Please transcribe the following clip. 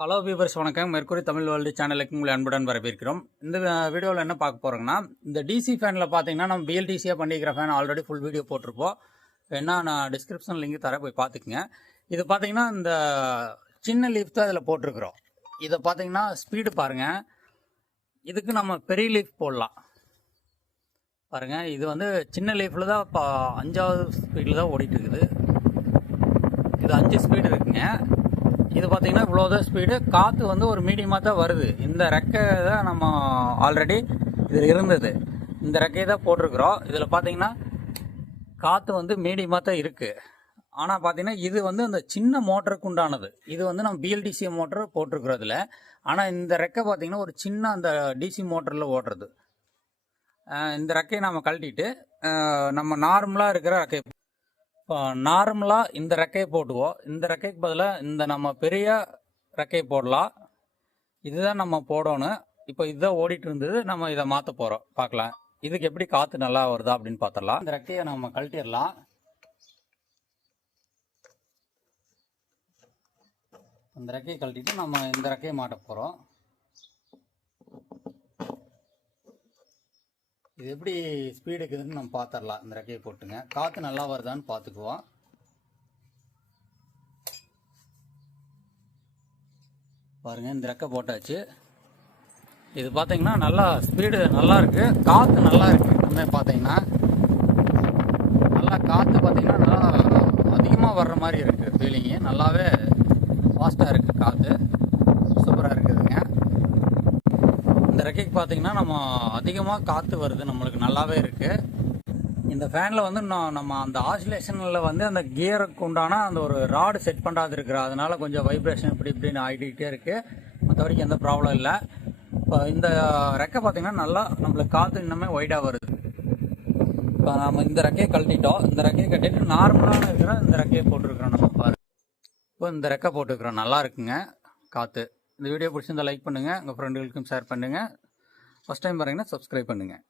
Hello viewers, வணக்கம். Mercury Tamil world சேனலுக்கு உங்களை அன்புடன் வரவேற்கிறோம். இந்த வீடியோவில் என்ன பார்க்க போகிறோங்கன்னா, இந்த டிசி ஃபேனில் பார்த்தீங்கன்னா நம்ம பிஎல்டிசியாக பண்ணிக்கிற ஃபேன் ஆல்ரெடி ஃபுல் வீடியோ போட்டிருப்போம். வேணா நான் டிஸ்கிரிப்ஷன் லிங்க் தர போய் பார்த்துக்குங்க. இது பார்த்தீங்கன்னா இந்த சின்ன லீஃப் தான் இதில் போட்டிருக்கிறோம். இதை பார்த்தீங்கன்னா ஸ்பீடு பாருங்கள். இதுக்கு நம்ம பெரிய லீஃப் போடலாம் பாருங்கள். இது வந்து சின்ன லீஃபில் தான் இப்போ 5வது ஸ்பீடில் தான் ஓடிட்டு இருக்குது. இது 5 ஸ்பீடு இருக்குங்க. இது பார்த்தீங்கன்னா இவ்வளோதான் ஸ்பீடு. காற்று வந்து ஒரு மீடியமாக தான் வருது. இந்த ரெக்கை தான் நம்ம ஆல்ரெடி இதில் இருந்தது. இந்த ரெக்கையை தான் போட்டிருக்கிறோம். இதில் பார்த்தீங்கன்னா காற்று வந்து மீடியமாக தான் இருக்குது. ஆனால் பார்த்தீங்கன்னா இது வந்து அந்த சின்ன மோட்டருக்கு உண்டானது. இது வந்து நம்ம பிஎல்டிசி மோட்டர் போட்டிருக்கிறதுல. ஆனால் இந்த ரெக்கை பார்த்தீங்கன்னா ஒரு சின்ன அந்த டிசி மோட்டரில் ஓடுறது. இந்த ரெக்கையை நம்ம கழட்டிட்டு நம்ம நார்மலாக இருக்கிற ரெக்கை, இப்போ நார்மலாக இந்த ரெக்கையை போட்டுவோம். இந்த ரெக்கைக்கு பதிலாக இந்த நம்ம பெரிய ரெக்கையை போடலாம். இதுதான் நம்ம போடணும். இப்போ இதுதான் ஓடிட்டு இருந்தது. நம்ம இதை மாற்ற போகிறோம். பார்க்கலாம் இதுக்கு எப்படி காற்று நல்லா வருதா அப்படின்னு பார்த்துடலாம். இந்த ரெக்கையை நம்ம கழட்டிடலாம். இந்த ரெக்கையை கழட்டிட்டு நம்ம இந்த ரெக்கையை மாட்ட போகிறோம். இது எப்படி ஸ்பீடு இருக்குதுன்னு நம்ம பார்த்துடலாம். இந்த ரெக்கையை போட்டுங்க. காற்று நல்லா வருதான்னு பார்த்துக்குவோம். பாருங்கள், இந்த ரெக்கை போட்டாச்சு. இது பார்த்தீங்கன்னா நல்லா ஸ்பீடு நல்லா இருக்குது. காற்று நல்லா இருக்குது. இன்னுமே பார்த்தீங்கன்னா நல்லா காற்று பார்த்தீங்கன்னா நல்லா அதிகமாக வர்ற மாதிரி இருக்குது. ஃபீலிங்கு நல்லாவே ஃபாஸ்ட்டாக இருக்குது. காற்று சூப்பராக இருக்குதுங்க. இந்த ரெக்கைக்கு பார்த்தீங்கன்னா நம்ம அதிகமாக காற்று வருது. நம்மளுக்கு நல்லாவே இருக்குது. இந்த ஃபேனில் வந்து நம்ம அந்த ஆசிலேஷனில் வந்து அந்த கியருக்கு உண்டான அந்த ஒரு ராடு செட் பண்ணாது இருக்கிற, அதனால கொஞ்சம் வைப்ரேஷன் இப்படின்னு ஆகிட்டே இருக்குது. மற்றபடிக்கு எந்த ப்ராப்ளம் இல்லை. இப்போ இந்த ரெக்கை பார்த்தீங்கன்னா நல்லா நம்மளுக்கு காற்று இன்னுமே ஒய்டாக வருது. இப்போ நம்ம இந்த ரெக்கையை கழட்டிட்டோம். இந்த ரெக்கையை கட்டிட்டு நார்மலான இருக்கிற இந்த ரெக்கையை போட்டுருக்குறோம். நம்ம பாரு, இப்போ இந்த ரெக்கை போட்டுருக்குறோம். நல்லா இருக்குங்க காற்று. இந்த வீடியோ பிடிச்சிருந்தா லைக் பண்ணுங்கள். உங்கள் ஃப்ரெண்டுகளுக்கும் ஷேர் பண்ணுங்கள். ஃபஸ்ட் டைம் பாருங்கன்னா சப்ஸ்கிரைப் பண்ணுங்கள்.